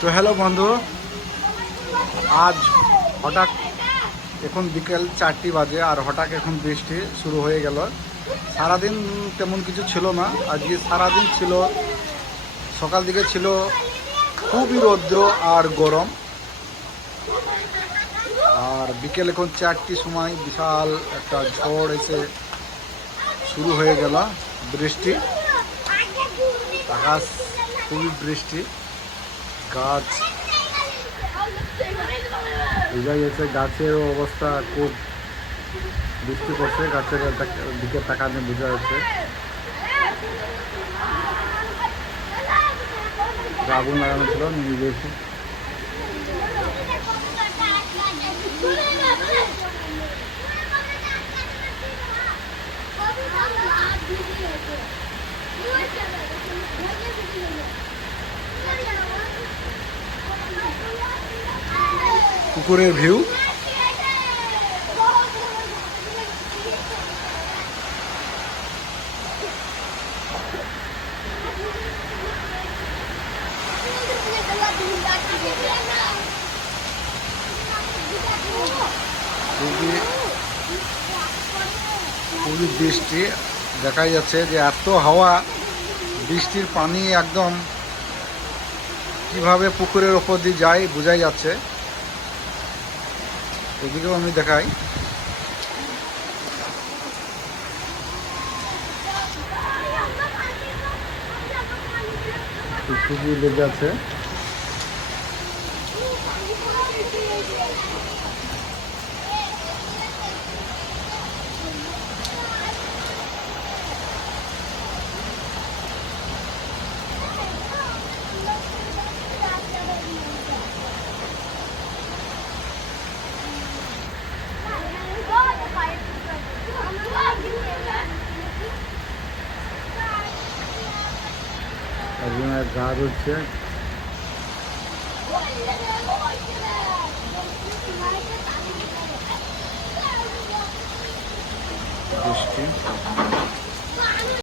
তো হ্যালো বন্ধু, আজ হঠাৎ এখন বিকেল 4টি বাজে আর হঠাৎ এখন বৃষ্টি শুরু হয়ে গেল। সারাদিন তেমন কিছু ছিল না, আজকে সারাদিন ছিল। সকাল দিকে ছিল খুবই রৌদ্র আর গরম, আর বিকেল এখন 4টির সময় বিশাল একটা ঝড় এসে শুরু হয়ে গেল। বৃষ্টি, আকাশ খুবই বৃষ্টি, গাছ ভিজা গেছে, গাছের অবস্থা খুব। বৃষ্টি পড়ছে, গাছের দিকে তাকানে বোঝা যাচ্ছে আগুন লাগানো ছিল, নিয়ে গেছি। পুকুরের ভিউ, খুবই বৃষ্টি। দেখাই যাচ্ছে যে এত হাওয়া, বৃষ্টির পানি একদম কিভাবে পুকুরের ওপর দিয়ে যায় বোঝাই যাচ্ছে। এদিকেও আমি দেখাই, খুবই লেগে আছে। একজনের গা ধরছে। বৃষ্টি